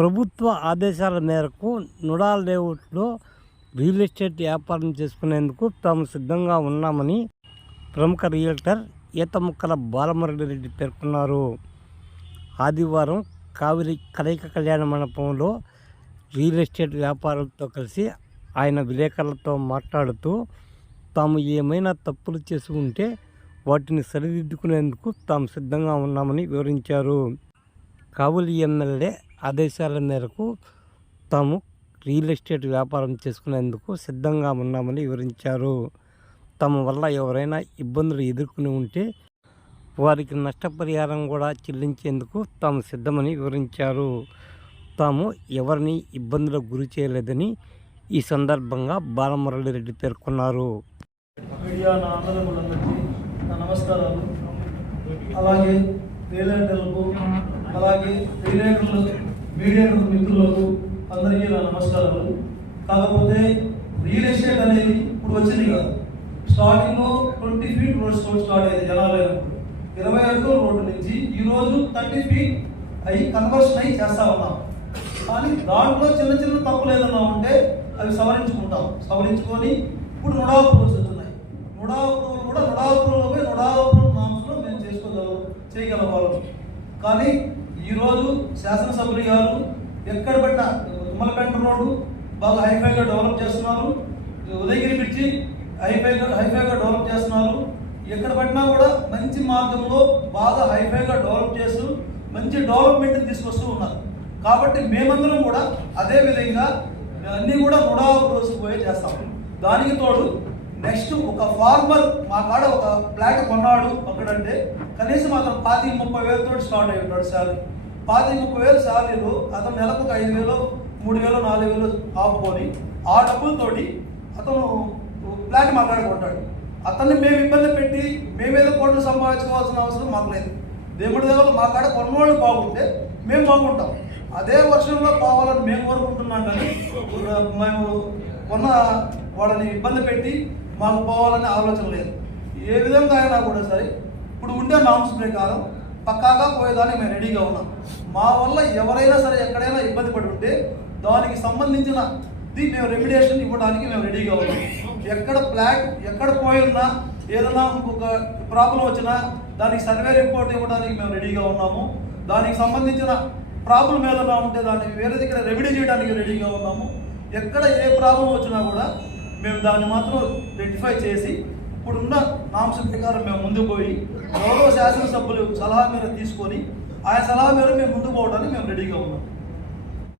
ప్రభుత్వ ఆదేశాల మేరకు నుడా లేఅవుట్లో రియల్ ఎస్టేట్ వ్యాపారం చేసుకునేందుకు తాము సిద్ధంగా ఉన్నామని ప్రముఖ రియల్టర్ ఈతముక్కల బాలమురళి రెడ్డి పేర్కొన్నారు. ఆదివారం కావిరి కలయిక కళ్యాణ మండపంలో రియల్ ఎస్టేట్ వ్యాపారులతో కలిసి ఆయన విలేకరులతో మాట్లాడుతూ తాము ఏమైనా తప్పులు చేసి ఉంటే వాటిని సరిదిద్దుకునేందుకు తాము సిద్ధంగా ఉన్నామని వివరించారు. కావులి ఎమ్మెల్యే ఆదేశాల మేరకు తాము రియల్ ఎస్టేట్ వ్యాపారం చేసుకునేందుకు సిద్ధంగా ఉన్నామని వివరించారు. తమ వల్ల ఎవరైనా ఇబ్బందులు ఎదుర్కొని ఉంటే వారికి నష్టపరిహారం కూడా చెల్లించేందుకు తాము సిద్ధమని వివరించారు. తాము ఎవరిని ఇబ్బందులకు గురి చేయలేదని ఈ సందర్భంగా బాలమురళిరెడ్డి పేర్కొన్నారు. మీడియా నమస్కారాలు. అలాగే అలాగే మీడియా మిత్రులకు అందరికీ నా నమస్కారాలు కాకపోతే రియల్ ఎస్టేట్ అనేది ఇప్పుడు వచ్చింది కాదు. Starting twenty feet roads store start అయ్యేది జనాలు ఇరవై అడుగుల రోడ్డు నుంచి ఈరోజు థర్టీ ఫీట్ అయ్యి కన్వర్షన్ అయ్యి చేస్తా ఉన్నాం. కానీ దాంట్లో చిన్న చిన్న తప్పులు ఏదైనా ఉంటే అవి సవరించుకుంటాం. సవరించుకొని ఇప్పుడు నుడా అప్రూవల్స్ వస్తున్నాయి. నుడా అప్రూవల్ కూడా నుడా అప్రూవల్ నుడా అప్రూవల్ నామ్స్లో మేము చేసుకోగలం చేయగలం వాళ్ళం. కానీ ఈరోజు శాసనసభ్యులు గారు ఎక్కడ పెట్ట తుమ్మలపేట రోడ్డు బాగా హైఫైగా డెవలప్ చేస్తున్నారు. ఉదయగిరి బ్రిడ్జి హైఫైగా హైఫైగా డెవలప్ చేస్తున్నారు. ఎక్కడ పట్టినా కూడా మంచి మార్గంలో బాగా హైఫైగా డెవలప్ చేస్తూ మంచి డెవలప్మెంట్ తీసుకొస్తూ ఉన్నారు. కాబట్టి మేమందరం కూడా అదే విధంగా అన్నీ కూడా మూడవ రోజు పోయే చేస్తాం. దానికి తోడు నెక్స్ట్ ఒక ఫార్మర్ మా కాడ ఒక ప్లాట్ కొన్నాడు అక్కడంటే కనీసం అతను పాతి ముప్పై వేలతో స్టార్ట్ అయి ఉంటాడు శాలరీ. పాతి ముప్పై వేలు శాలరీలు అతను నెలకు ఒక ఐదు వేలు మూడు వేలు నాలుగు వేలు ఆపుకొని ఆ డబ్బులతోటి అతను ప్లాట్ మా కాడ కొంటాడు అతన్ని మేము ఇబ్బంది పెట్టి మేమేదో కోట్లు సంపాదించుకోవాల్సిన అవసరం మాకు లేదు. దేవుడి దేవుడు మా కాడ కొన్నవాళ్ళు బాగుంటే మేము బాగుంటాం. అదే వర్షంలో పోవాలని మేము కోరుకుంటున్నాం కానీ మేము కొన్న వాళ్ళని ఇబ్బంది పెట్టి మాకు పోవాలనే ఆలోచన లేదు. ఏ విధంగా అయినా కూడా సరే ఇప్పుడు ఉండే నామ్స్ ప్రకారం పక్కాగా పోయేదానికి మేము రెడీగా ఉన్నాం. మా వల్ల ఎవరైనా సరే ఎక్కడైనా ఇబ్బంది పడి ఉంటే దానికి సంబంధించిన ది మేము రెమిడేషన్ ఇవ్వడానికి మేము రెడీగా ఉన్నాం. ఎక్కడ ప్లాట్ ఎక్కడ పోయి ఉన్నా ఏదైనా ఇంకొక ప్రాబ్లం వచ్చినా దానికి సర్వే రిపోర్ట్ ఇవ్వడానికి మేము రెడీగా ఉన్నాము. దానికి సంబంధించిన ప్రాబ్లం ఏదైనా ఉంటే దాన్ని వేరే దగ్గర రెమెడీ చేయడానికి రెడీగా ఉన్నాము. ఎక్కడ ఏ ప్రాబ్లం వచ్చినా కూడా మేము దాన్ని మాత్రం రెక్టిఫై చేసి ఇప్పుడున్న నాంశం ప్రకారం మేము ముందుకు పోయి గౌరవ శాసనసభ్యులు సలహా మేర తీసుకొని ఆయన సలహా మేర మేము ముందుకు పోవడానికి మేము రెడీగా ఉన్నాం.